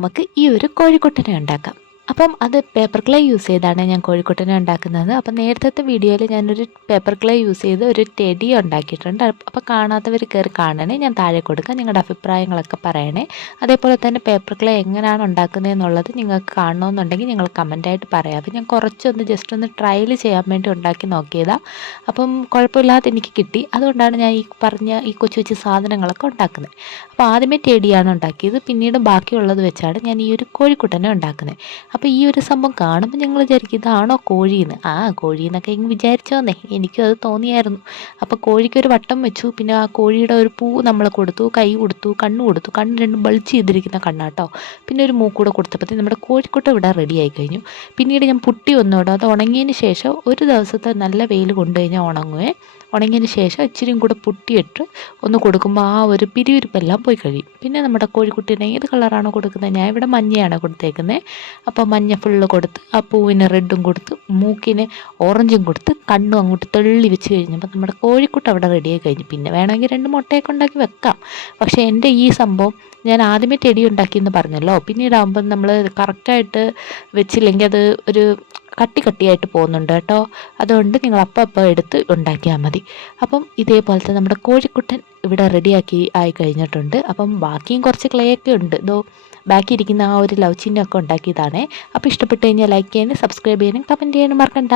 നമുക്ക് ഈ ഒരു കോഴിക്കുട്ടനെ ഉണ്ടാക്കാം. അപ്പം അത് പേപ്പർ ക്ലേ യൂസ് ചെയ്താണ് ഞാൻ കോഴിക്കുട്ടനെ ഉണ്ടാക്കുന്നത്. അപ്പം നേരത്തെ വീഡിയോയിൽ ഞാനൊരു പേപ്പർ ക്ലേ യൂസ് ചെയ്ത് ഒരു ടെഡി ഉണ്ടാക്കിയിട്ടുണ്ട്. അപ്പോൾ കാണാത്തവർ കയറി കാണണേ, ഞാൻ താഴെ കൊടുക്കാം. നിങ്ങളുടെ അഭിപ്രായങ്ങളൊക്കെ പറയണേ. അതേപോലെ തന്നെ പേപ്പർ ക്ലേ എങ്ങനെയാണ് ഉണ്ടാക്കുന്നതെന്നുള്ളത് നിങ്ങൾക്ക് കാണണമെന്നുണ്ടെങ്കിൽ നിങ്ങൾ കമൻറ്റായിട്ട് പറയാം. അപ്പം ഞാൻ കുറച്ചൊന്ന് ജസ്റ്റ് ഒന്ന് ട്രയൽ ചെയ്യാൻ വേണ്ടി ഉണ്ടാക്കി നോക്കിയതാണ്. അപ്പം കുഴപ്പമില്ലാതെ എനിക്ക് കിട്ടി. അതുകൊണ്ടാണ് ഞാൻ ഈ പറഞ്ഞ ഈ കൊച്ചു കൊച്ചു സാധനങ്ങളൊക്കെ ഉണ്ടാക്കുന്നത്. അപ്പോൾ ആദ്യമേ ടെഡിയാണ് ഉണ്ടാക്കിയത്, പിന്നീട് ബാക്കിയുള്ളത് വെച്ചാണ് ഞാൻ ഈ ഒരു കോഴിക്കുട്ടനെ ഉണ്ടാക്കുന്നത്. അപ്പോൾ ഈ ഒരു സംഭവം കാണുമ്പോൾ ഞങ്ങൾ വിചാരിക്കും ഇതാണോ കോഴിയെന്ന്. കോഴിയെന്നൊക്കെ ഇങ്ങ് വിചാരിച്ചോന്നേ, എനിക്കും അത് തോന്നിയായിരുന്നു. അപ്പോൾ കോഴിക്കൊരു വട്ടം വെച്ചു, പിന്നെ ആ കോഴിയുടെ ഒരു പൂ നമ്മൾ കൊടുത്തു, കൈ കൊടുത്തു, കണ്ണ് കൊടുത്തു. കണ്ണ് രണ്ടും ബൾജ് ചെയ്തിരിക്കുന്ന കണ്ണാട്ടോ. പിന്നെ ഒരു മൂക്കൂടെ കൊടുത്തപ്പോഴത്തേക്കും നമ്മുടെ കോഴിക്കുട്ട ഇവിടെ റെഡി ആയി കഴിഞ്ഞു. പിന്നീട് ഞാൻ പുട്ടി ഒന്നുകൂടെ അത് ഉണങ്ങിയതിന് ശേഷം ഒരു ദിവസത്തെ നല്ല വെയിൽ കൊണ്ടു കഴിഞ്ഞാൽ ഉണങ്ങുവേ. ഉണങ്ങിയതിന് ശേഷം ഇച്ചിരിയും കൂടെ പുട്ടിയിട്ട് ഒന്ന് കൊടുക്കുമ്പോൾ ആ ഒരു പിരിവിരിപ്പെല്ലാം പോയി കഴിയും. പിന്നെ നമ്മുടെ കോഴിക്കുട്ടീനെ ഏത് കളറാണോ കൊടുക്കുന്നത്, ഞാൻ ഇവിടെ മഞ്ഞയാണ് കൊടുത്തേക്കുന്നത്. അപ്പോൾ മഞ്ഞ ഫുള്ള് കൊടുത്ത് ആ പൂവിന് റെഡും കൊടുത്ത് മൂക്കിന് ഓറഞ്ചും കൊടുത്ത് കണ്ണും അങ്ങോട്ട് തെള്ളി വെച്ച് കഴിഞ്ഞപ്പോൾ നമ്മുടെ കോഴിക്കുട്ട അവിടെ റെഡിയായി കഴിഞ്ഞു. പിന്നെ വേണമെങ്കിൽ 2 മുട്ടയൊക്കെ ഉണ്ടാക്കി വെക്കാം. പക്ഷേ എൻ്റെ ഈ സംഭവം ഞാൻ ആദ്യമേ ടെടി ഉണ്ടാക്കിയെന്ന് പറഞ്ഞല്ലോ, പിന്നീടാകുമ്പം നമ്മൾ കറക്റ്റായിട്ട് വെച്ചില്ലെങ്കിൽ അത് ഒരു കട്ടിയായിട്ട് പോകുന്നുണ്ട് കേട്ടോ. അതുകൊണ്ട് നിങ്ങൾ അപ്പം എടുത്ത് ഉണ്ടാക്കിയാൽ മതി. അപ്പം ഇതേപോലത്തെ നമ്മുടെ കോഴിക്കുട്ടൻ ഇവിടെ റെഡിയാക്കി ആയി കഴിഞ്ഞിട്ടുണ്ട്. അപ്പം ബാക്കിയും കുറച്ച് ക്ലേ ഒക്കെ ഉണ്ട്. ബാക്കി ഇരിക്കുന്ന ആ ഒരു ലവ് ചിഹ്നമൊക്കെ ഉണ്ടാക്കിയതാണേ. അപ്പോൾ ഇഷ്ടപ്പെട്ട് കഴിഞ്ഞാൽ ലൈക്ക് ചെയ്യാനും സബ്സ്ക്രൈബ് ചെയ്യാനും കമൻറ്റ് ചെയ്യാനും മറക്കണ്ട.